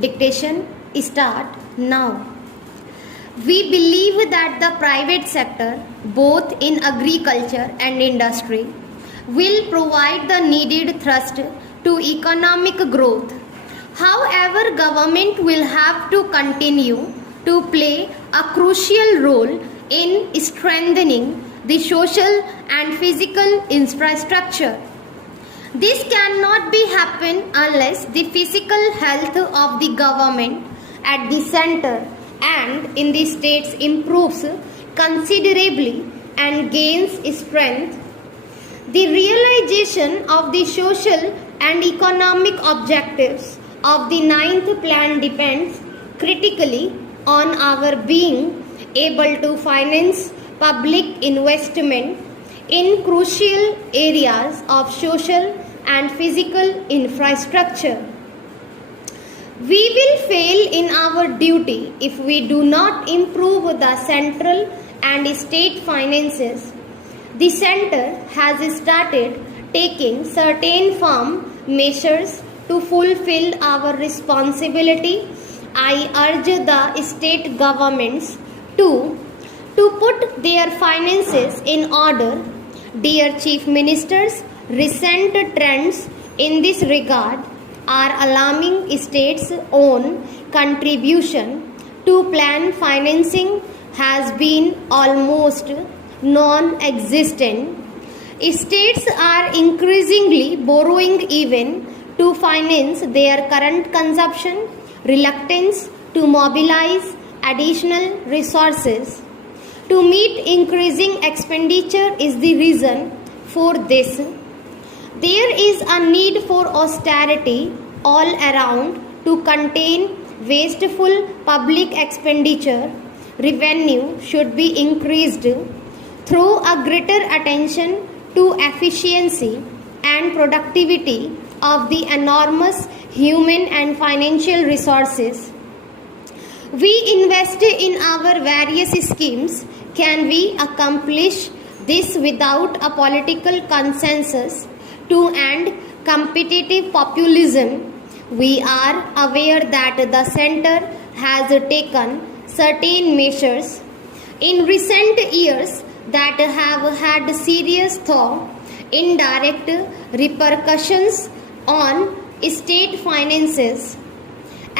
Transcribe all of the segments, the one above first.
Dictation start now. We believe that the private sector, both in agriculture and industry, will provide the needed thrust to economic growth. However, government will have to continue to play a crucial role in strengthening the social and physical infrastructure. This cannot be happen unless the physical health of the government at the center and in the states improves considerably and gains strength. The realization of the social and economic objectives of the ninth plan depends critically on our being able to finance public investment in crucial areas of social and physical infrastructure. We will fail in our duty if we do not improve the central and state finances. The center has started taking certain firm measures to fulfill our responsibility. I urge the state governments to put their finances in order. Dear Chief Ministers, recent trends in this regard are alarming. States' own contribution to plan financing has been almost non-existent. States are increasingly borrowing even to finance their current consumption. Reluctance to mobilize additional resources to meet increasing expenditure is the reason for this. There is a need for austerity all around to contain wasteful public expenditure. Revenue should be increased through a greater attention to efficiency and productivity of the enormous human and financial resources we invest in our various schemes. Can we accomplish this without a political consensus to end competitive populism? We are aware that the center has taken certain measures in recent years that have had serious though indirect repercussions on state finances.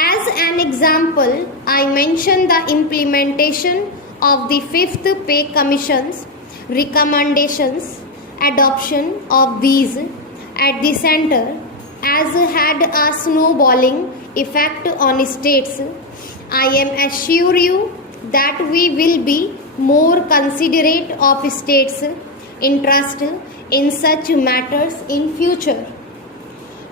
As an example, I mention the implementation of the 5th Pay Commission's recommendations. Adoption of these at the center has had a snowballing effect on states. I am assure you that we will be more considerate of states' interest in such matters in future.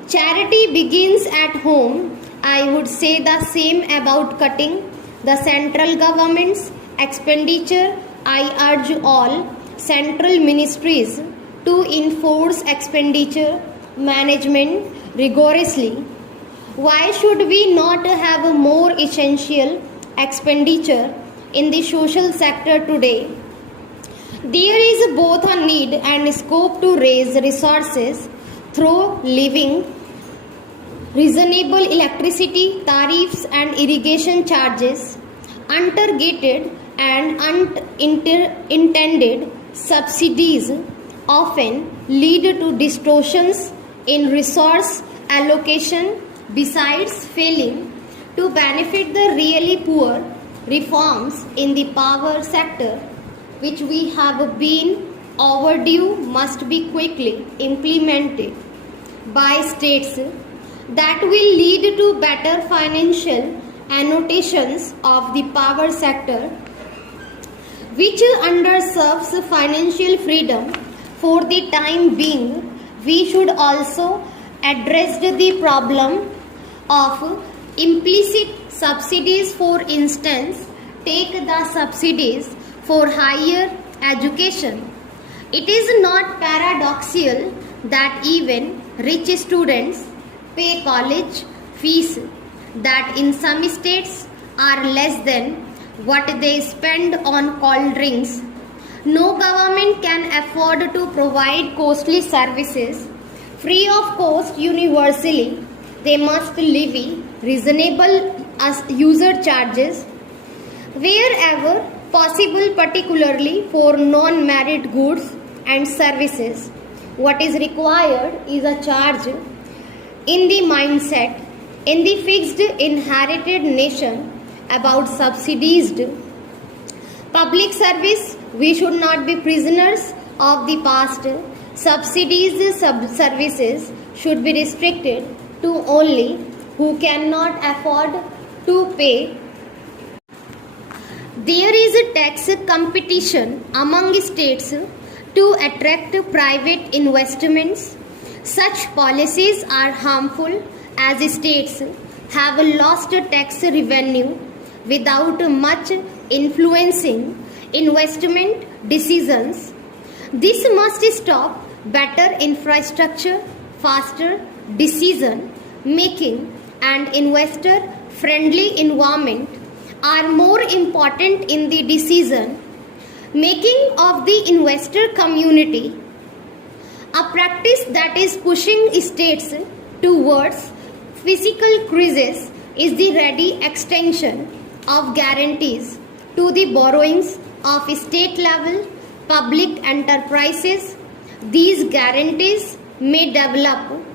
Charity begins at home. I would say the same about cutting the central government's expenditure. I urge all central ministries to enforce expenditure management rigorously. Why should we not have a more essential expenditure in the social sector today? There is both a need and scope to raise resources through levying reasonable electricity tariffs and irrigation charges. Untargeted and unintended subsidies often lead to distortions in resource allocation. Besides failing to benefit the really poor, reforms in the power sector, which we have been overdue, must be quickly implemented by states. That will lead to better financial annotations of the power sector, which underserves financial freedom. For the time being, we should also address the problem of implicit subsidies. For instance, take the subsidies for higher education. It is not paradoxical that even rich students pay college fees that in some states are less than what they spend on cold drinks. No government can afford to provide costly services free of cost universally. They must levy reasonable as user charges wherever possible, particularly for non-merit goods and services. What is required is a charge in the mindset in the fixed inherited nation about subsidized public service. We should not be prisoners of the past. Subsidized services should be restricted to only who cannot afford to pay. There is a tax competition among states to attract private investments. Such policies are harmful as states have lost tax revenue without much influencing investment decisions. This must stop. Better infrastructure, faster decision making, and investor friendly environment are more important in the decision making of the investor community. A practice that is pushing states towards fiscal crisis is the ready extension of guarantees to the borrowings of state level public enterprises. These guarantees may develop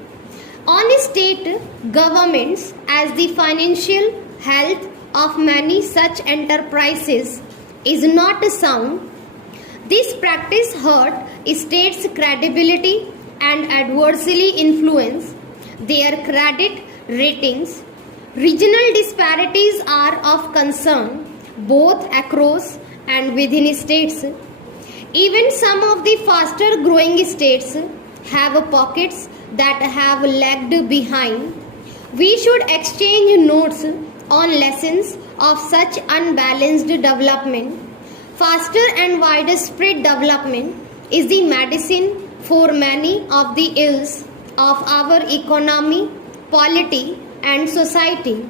on state governments as the financial health of many such enterprises is not sound. This practice hurt states' credibility and adversely influence their credit ratings. Regional disparities are of concern both across and within states. Even some of the faster growing states have pockets that have lagged behind. We should exchange notes on lessons of such unbalanced development. Faster and widespread development is the medicine for many of the ills of our economy, polity, and society.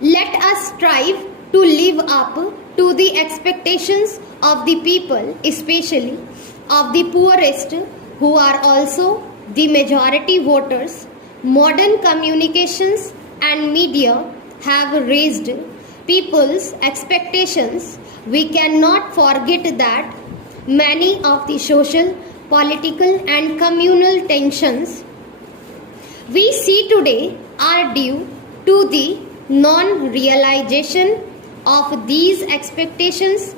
Let us strive to live up to the expectations of the people, especially of the poorest, who are also the majority voters. Modern communications and media have raised people's expectations. We cannot forget that many of the social, political, and communal tensions we see today are due to the non-realization of these expectations.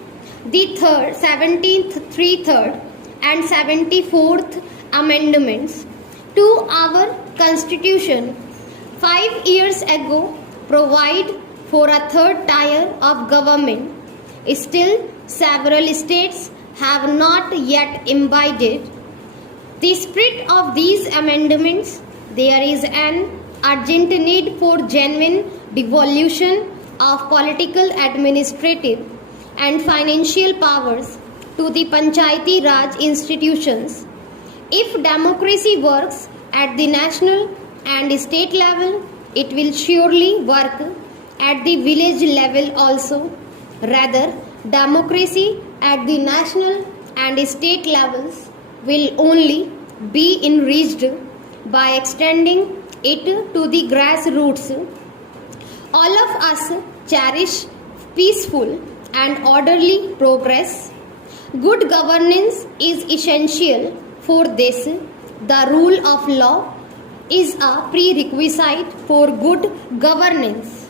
The 17th, 3rd, and 74th Amendments to our Constitution 5 years ago provide for a third tier of government. Still, several states have not yet imbibed the spirit of these amendments. There is an urgent need for genuine devolution of political, administrative, and financial powers to the Panchayati Raj institutions. If democracy works at the national and state level, it will surely work at the village level also. Rather, democracy at the national and state levels will only be enriched by extending it to the grassroots. All of us cherish peaceful and orderly progress. Good governance is essential for this. The rule of law is a prerequisite for good governance.